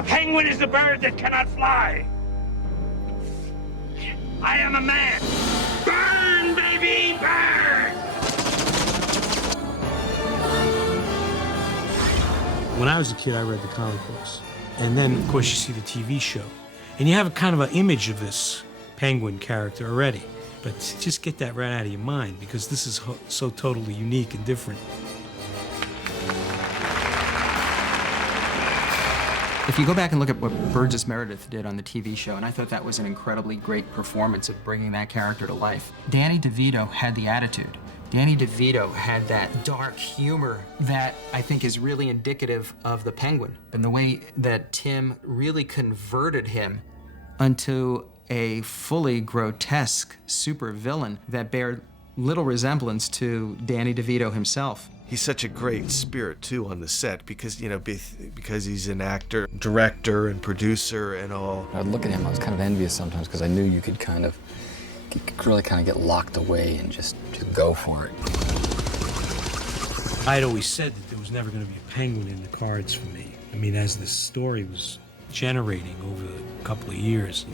A penguin is a bird that cannot fly. I am a man. Burn, baby, burn! When I was a kid, I read the comic books. And then, of course, you see the TV show. And you have a kind of an image of this penguin character already. But just get that right out of your mind, because this is so totally unique and different. If you go back and look at what Burgess Meredith did on the TV show, and I thought that was an incredibly great performance of bringing that character to life. Danny DeVito had the attitude. Danny DeVito had that dark humor that I think is really indicative of the Penguin, and the way that Tim really converted him into a fully grotesque supervillain that bared little resemblance to Danny DeVito himself. He's such a great spirit, too, on the set because, you know, because he's an actor, director, and producer and all. I'd look at him, I was kind of envious sometimes because I knew you could really get locked away and just go for it. I'd always said that there was never going to be a penguin in the cards for me. I mean, as this story was generating over a couple of years.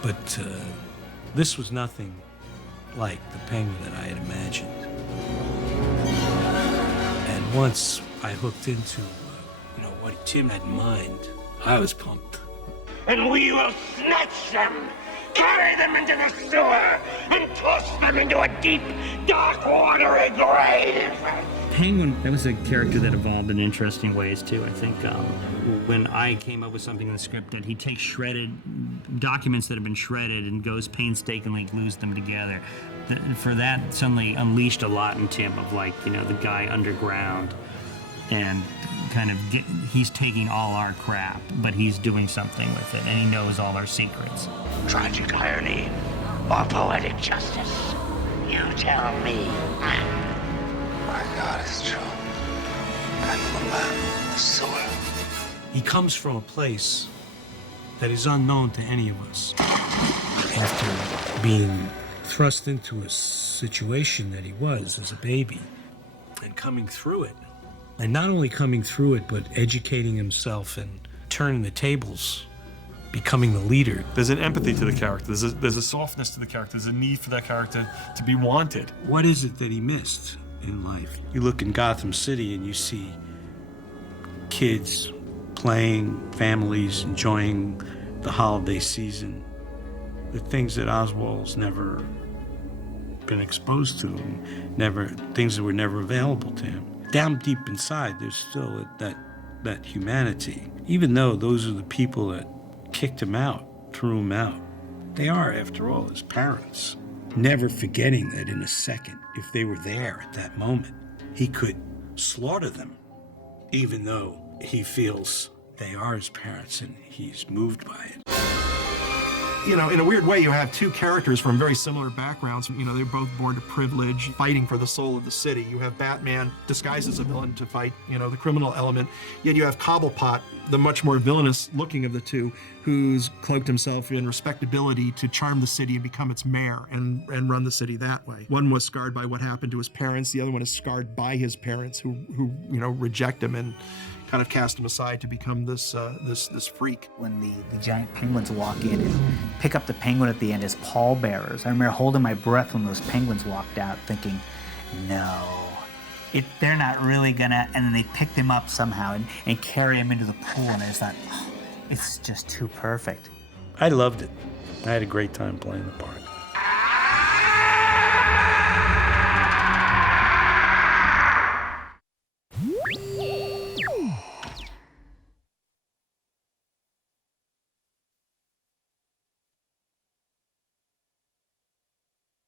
But this was nothing like the penguin that I had imagined. And once I hooked into, what Tim had in mind, I was pumped. And we will snatch them, carry them into the sewer, and toss them into a deep, dark, watery grave. Penguin, that was a character that evolved in interesting ways, too. I think when I came up with something in the script, that he takes shredded documents that have been shredded and goes painstakingly glues them together. For that, suddenly unleashed a lot in Tim of, the guy underground and he's taking all our crap, but he's doing something with it, and he knows all our secrets. Tragic irony or poetic justice? You tell me. My God, it's true. I'm a man, the sewer. He comes from a place that is unknown to any of us. After being thrust into a situation that he was as a baby and coming through it. And not only coming through it, but educating himself and turning the tables, becoming the leader. There's an empathy to the character. There's a softness to the character. There's a need for that character to be wanted. What is it that he missed in life? You look in Gotham City and you see kids playing, families enjoying the holiday season. The things that Oswald's never been exposed to, things that were never available to him. Down deep inside, there's still that humanity. Even though those are the people that kicked him out, threw him out, they are, after all, his parents. Never forgetting that in a second, if they were there at that moment, he could slaughter them, even though he feels they are his parents and he's moved by it. In a weird way, you have two characters from very similar backgrounds. They're both born to privilege, fighting for the soul of the city. You have Batman disguised as a villain to fight, the criminal element. Yet you have Cobblepot, the much more villainous looking of the two, who's cloaked himself in respectability to charm the city and become its mayor and run the city that way. One was scarred by what happened to his parents. The other one is scarred by his parents who reject him and kind of cast him aside to become this freak. When the giant penguins walk in and pick up the penguin at the end as pallbearers, I remember holding my breath when those penguins walked out thinking, no, they're not really gonna, and then they pick them up somehow and carry him into the pool, and I just thought, it's just too perfect. I loved it. I had a great time playing the part.